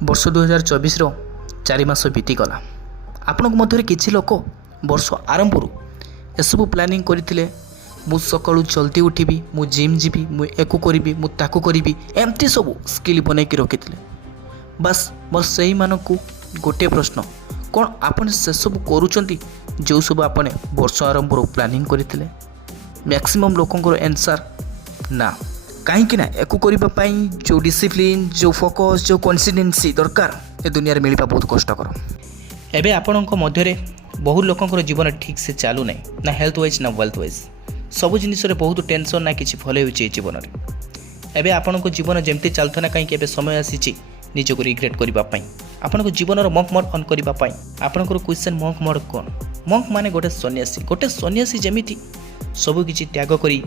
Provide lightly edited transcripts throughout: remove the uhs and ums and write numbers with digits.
ବର୍ଷ 2024 ଚାରି ମାସ ବିତିଗଲା। ଆପଣଙ୍କ ମଧ୍ୟରେ କିଛି ଲୋକ ବର୍ଷ ଆରମ୍ଭରୁ ଏସବୁ ପ୍ଲାନିଂ କରିଥିଲେ। ମୁଁ ସକାଳୁ ଜଲ୍ଦି ଉଠିବି, ମୁଁ ଜିମ୍ ଯିବି, ମୁଁ ଏକୁ କରିବି, ମୁଁ ତାକୁ କରିବି, ଏମିତି ସବୁ ସ୍କିଲ୍ ବନେଇକି ରଖିଥିଲେ। ବାସ୍ ମୋର ସେଇମାନଙ୍କୁ ଗୋଟିଏ ପ୍ରଶ୍ନ, କ'ଣ ଆପଣ ସେସବୁ କରୁଛନ୍ତି ଯେଉଁ ସବୁ ଆପଣ ବର୍ଷ ଆରମ୍ଭରୁ ପ୍ଲାନିଂ କରିଥିଲେ? ମ୍ୟାକ୍ସିମମ୍ ଲୋକଙ୍କର ଆନ୍ସର୍ ନା। କାହିଁକି ନା ଏକୁ କରିବା ପାଇଁ ଯେଉଁ ଡିସିପ୍ଲିନ୍, ଯେଉଁ ଫୋକସ୍, ଯେଉଁ କନସିଷ୍ଟେନ୍ସି ଦରକାର ଏ ଦୁନିଆରେ ମିଳିବା ବହୁତ କଷ୍ଟକର। ଏବେ ଆପଣଙ୍କ ମଧ୍ୟରେ ବହୁତ ଲୋକଙ୍କର ଜୀବନ ଠିକ୍ସେ ଚାଲୁନାହିଁ, ନା ହେଲ୍ଥ ୱାଇଜ୍ ନା ୱେଲ୍ଥ ୱାଇଜ୍। ସବୁ ଜିନିଷରେ ବହୁତ ଟେନସନ୍, ନା କିଛି ଭଲ ହେଉଛି ଏ ଜୀବନରେ। ଏବେ ଆପଣଙ୍କ ଜୀବନ ଯେମିତି ଚାଲୁଥିଲା, କାହିଁକି ଏବେ ସମୟ ଆସିଛି ନିଜକୁ ରିଗ୍ରେଟ୍ କରିବା ପାଇଁ, ଆପଣଙ୍କ ଜୀବନର ମଙ୍କ୍ ମୋଡ୍ ଅନ୍ କରିବା ପାଇଁ। ଆପଣଙ୍କର କ୍ୱେଶ୍ଚନ୍, ମଙ୍କ୍ ମୋଡ୍ କ'ଣ? ମଙ୍କ୍ ମାନେ ଗୋଟେ ସନ୍ନ୍ୟାସୀ ଯେମିତି ସବୁକିଛି ତ୍ୟାଗ କରି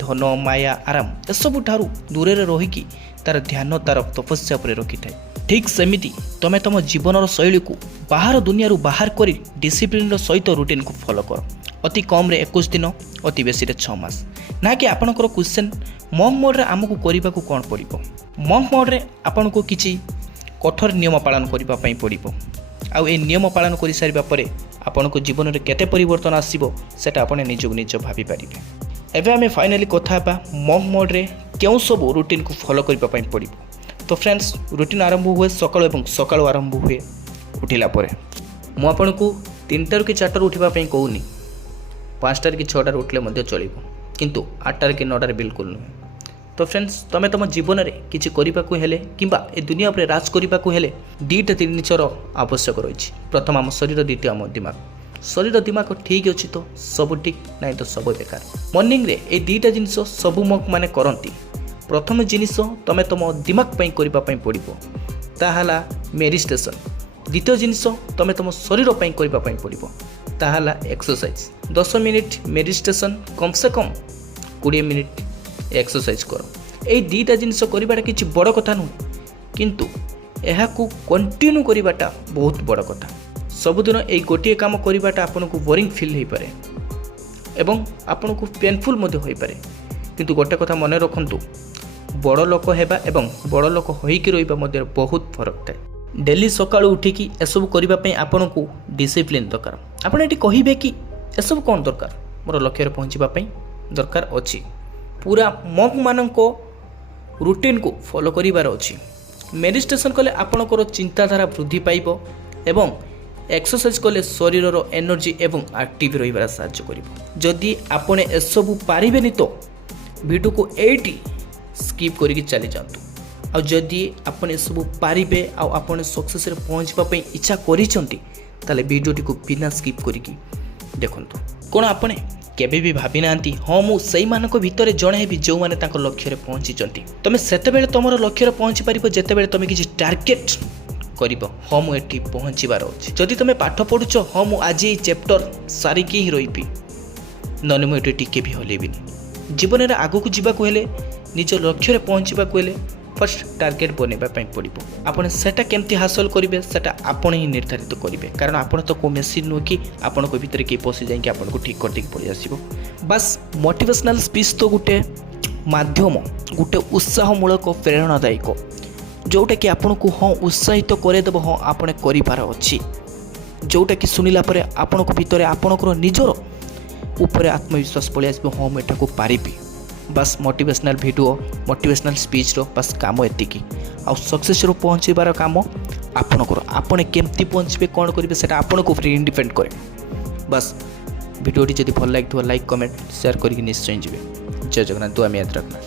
ଧନ, ମାୟା, ଆରାମ ଏସବୁଠାରୁ ଦୂରରେ ରହିକି ତାର ଧ୍ୟାନ, ତାର ତପସ୍ୟା ଉପରେ ରଖିଥାଏ। ଠିକ୍ ସେମିତି ତୁମେ ତୁମ ଜୀବନର ଶୈଳୀକୁ ବାହାର ଦୁନିଆରୁ ବାହାର କରି ଡିସିପ୍ଲିନ୍ର ସହିତ ରୁଟିନ୍କୁ ଫଲୋ କର। ଅତି କମ୍ରେ 21 ଦିନ, ଅତି ବେଶୀରେ 6 ମାସ। ନା କି ଆପଣଙ୍କର କ୍ୱେଶ୍ଚନ୍, ମଙ୍କ୍ ମୋଡ୍ରେ ଆମକୁ କରିବାକୁ କ'ଣ ପଡ଼ିବ? ମଙ୍କ୍ ମୋଡ୍ରେ ଆପଣଙ୍କୁ କିଛି କଠୋର ନିୟମ ପାଳନ କରିବା ପାଇଁ ପଡ଼ିବ। ଆଉ ଏ ନିୟମ ପାଳନ କରିସାରିବା ପରେ ଆପଣଙ୍କ ଜୀବନରେ କେତେ ପରିବର୍ତ୍ତନ ଆସିବ ସେଟା ଆପଣ ନିଜକୁ ନିଜ ଭାବିପାରିବେ। ଏବେ ଆମେ ଫାଇନାଲି କଥା ହେବା ମଙ୍କ୍ ମୋଡ୍ରେ କେଉଁ ସବୁ ରୁଟିନ୍କୁ ଫଲୋ କରିବା ପାଇଁ ପଡ଼ିବ। ତ ଫ୍ରେଣ୍ଡସ୍, ରୁଟିନ୍ ଆରମ୍ଭ ହୁଏ ସକାଳୁ ଏବଂ ସକାଳୁ ଆରମ୍ଭ ହୁଏ ଉଠିଲା ପରେ। ମୁଁ ଆପଣଙ୍କୁ 3ଟାରୁ କି 4ଟାରୁ ଉଠିବା ପାଇଁ କହୁନି, 5ଟାରେ କି 6ଟାରେ ଉଠିଲେ ମଧ୍ୟ ଚଳିବ, କିନ୍ତୁ 8ଟାରେ କି 9ଟାରେ ବିଲକୁଲ ନୁହେଁ। ତ ଫ୍ରେଣ୍ଡସ୍, ତୁମେ ତୁମ ଜୀବନରେ କିଛି କରିବାକୁ ହେଲେ କିମ୍ବା ଏ ଦୁନିଆ ଉପରେ ରାଜ କରିବାକୁ ହେଲେ 2ଟା ଜିନିଷର ଆବଶ୍ୟକ ରହିଛି। ପ୍ରଥମ ଆମ ଶରୀର, ଦ୍ୱିତୀୟ ଆମ ଦିମାଗ। ଶରୀର ଦିମାଗ ଠିକ୍ ଅଛି ତ ସବୁ ଠିକ୍, ନାହିଁ ତ ସବୁ ବେକାର। ମର୍ଣ୍ଣିଂରେ এই 2ଟା ଜିନିଷ ସବୁ ମଙ୍କ୍ ମାନେ କରନ୍ତି। ପ୍ରଥମ ଜିନିଷ ତୁମେ ତୁମ ଦିମାଗ ପାଇଁ କରିବା ପାଇଁ ପଡ଼ିବ, ତାହା ହେଲା ମେଡିଟେସନ୍। ଦ୍ୱିତୀୟ ଜିନିଷ ତୁମେ ତୁମ ଶରୀର ପାଇଁ କରିବା ପାଇଁ ପଡ଼ିବ, ତାହା ହେଲା ଏକ୍ସରସାଇଜ୍। 10 ମିନିଟ୍ ମେଡିଟେସନ୍, କମ୍ ସେ କମ୍ 20 ମିନିଟ୍ ଏକ୍ସରସାଇଜ୍ କର। এই 2ଟା ଜିନିଷ କରିବାଟା କିଛି ବଡ଼ କଥା ନୁହେଁ, କିନ୍ତୁ ଏହାକୁ କଣ୍ଟିନ୍ୟୁ କରିବାଟା ବହୁତ ବଡ଼ କଥା। ସବୁଦିନ এই ଗୋଟିଏ କାମ କରିବାଟା ଆପଣଙ୍କୁ ବୋରିଂ ଫିଲ୍ ହୋଇପାରେ ଏବଂ ଆପଣଙ୍କୁ ପେନଫୁଲ୍ ମଧ୍ୟ ହୋଇପାରେ, କିନ୍ତୁ ଗୋଟେ କଥା ମନେ ରଖନ୍ତୁ, ବଡ଼ ଲୋକ ହେବା ଏବଂ ବଡ଼ ଲୋକ ହୋଇକି ରହିବା ମଧ୍ୟରେ ବହୁତ ଫରକ ଥାଏ। ଡେଲି ସକାଳୁ ଉଠିକି ଏସବୁ କରିବା ପାଇଁ ଆପଣଙ୍କୁ ଡିସିପ୍ଲିନ୍ ଦରକାର। ଆପଣ ଏଠି କହିବେ କି ଏସବୁ କ'ଣ ଦରକାର? ମୋର ଲକ୍ଷ୍ୟରେ ପହଞ୍ଚିବା ପାଇଁ ଦରକାର ଅଛି। ପୁରା ମଙ୍କ୍ ମାନଙ୍କ ରୁଟିନ୍କୁ ଫଲୋ କରିବାର ଅଛି। ମେଡିଟେସନ୍ କଲେ ଆପଣଙ୍କର ଚିନ୍ତାଧାରା ବୃଦ୍ଧି ପାଇବ ଏବଂ ଏକ୍ସରସାଇଜ୍ କଲେ ଶରୀରର ଏନର୍ଜି ଏବଂ ଆକ୍ଟିଭ୍ ରହିବାରେ ସାହାଯ୍ୟ କରିବ। ଯଦି ଆପଣ ଏସବୁ ପାରିବେନି ତ ଭିଡ଼ିଓକୁ ଏଇଠି ସ୍କିପ୍ କରିକି ଚାଲିଯାଆନ୍ତୁ। ଆଉ ଯଦି ଆପଣ ଏସବୁ ପାରିବେ ଆଉ ଆପଣ ସକ୍ସେସ୍ରେ ପହଞ୍ଚିବା ପାଇଁ ଇଚ୍ଛା କରିଛନ୍ତି, ତାହେଲେ ଭିଡ଼ିଓଟିକୁ ବିନା ସ୍କିପ୍ କରିକି ଦେଖନ୍ତୁ। କ'ଣ ଆପଣ କେବେ ବି ଭାବି ନାହାନ୍ତି, ହଁ ମୁଁ ସେଇମାନଙ୍କ ଭିତରେ ଜଣେ ହେବି ଯେଉଁମାନେ ତାଙ୍କ ଲକ୍ଷ୍ୟରେ ପହଞ୍ଚିଛନ୍ତି? ତୁମେ ସେତେବେଳେ ତୁମର ଲକ୍ଷ୍ୟରେ ପହଞ୍ଚି ପାରିବ ଯେତେବେଳେ ତୁମେ କିଛି ଟାର୍ଗେଟ୍ କରିବ, ହଁ ମୁଁ ଏଠି ପହଞ୍ଚିବାର ଅଛି। ଯଦି ତୁମେ ପାଠ ପଢ଼ୁଛ, ହଁ ମୁଁ ଆଜି ଏଇ ଚ୍ୟାପ୍ଟର ସାରିକି ହିଁ ରହିବି, ନହେଲେ ମୁଁ ଏଠି ଟିକେ ବି ହଲେଇବିନି। ଜୀବନରେ ଆଗକୁ ଯିବାକୁ ହେଲେ, ନିଜ ଲକ୍ଷ୍ୟରେ ପହଞ୍ଚିବାକୁ ହେଲେ ଫାର୍ଷ୍ଟ ଟାର୍ଗେଟ୍ ବନେଇବା ପାଇଁ ପଡ଼ିବ। ଆପଣ ସେଟା କେମିତି ହାସଲ କରିବେ ସେଟା ଆପଣ ହିଁ ନିର୍ଦ୍ଧାରିତ କରିବେ, କାରଣ ଆପଣ ତ କେଉଁ ମେସିନ୍ ନୁହେଁ କି ଆପଣଙ୍କ ଭିତରେ କିଏ ପଶି ଯାଇକି ଆପଣଙ୍କୁ ଠିକ୍ କରିଦେଇକି ପଳେଇ ଆସିବ। ବାସ୍ ମୋଟିଭେସନାଲ୍ ସ୍ପିଚ୍ ତ ଗୋଟେ ମାଧ୍ୟମ, ଗୋଟେ ଉତ୍ସାହମୂଳକ, ପ୍ରେରଣାଦାୟକ, ଯେଉଁଟାକି ଆପଣଙ୍କୁ ହଁ ଉତ୍ସାହିତ କରେଇଦେବ, ହଁ ଆପଣ କରିବାର ଅଛି, ଯେଉଁଟାକି ଶୁଣିଲା ପରେ ଆପଣଙ୍କ ଭିତରେ ଆପଣଙ୍କର ନିଜର ଉପରେ ଆତ୍ମବିଶ୍ୱାସ ପଳେଇ ଆସିବ, ହଁ ମୁଁ ଏଠାକୁ ପାରିବି। ବାସ୍ ମୋଟିଭେସନାଲ୍ ଭିଡ଼ିଓ, ମୋଟିଭେସନାଲ୍ ସ୍ପିଚ୍ର ବାସ୍ କାମ ଏତିକି। ଆଉ ସକ୍ସେସ୍ରୁ ପହଞ୍ଚିବାର କାମ ଆପଣଙ୍କର। ଆପଣ କେମିତି ପହଞ୍ଚିବେ, କ'ଣ କରିବେ ସେଟା ଆପଣଙ୍କ ଉପରେ ଡିପେଣ୍ଡ କରେ। ବାସ୍ ଭିଡ଼ିଓଟି ଯଦି ଭଲ ଲାଗିଥିବ, ଲାଇକ୍, କମେଣ୍ଟ, ସେୟାର କରିକି ନିଶ୍ଚୟ ଯିବେ। ଜୟ ଜଗନ୍ନାଥ, ଦୁଆ ମେ ୟାଦ ରଖନା।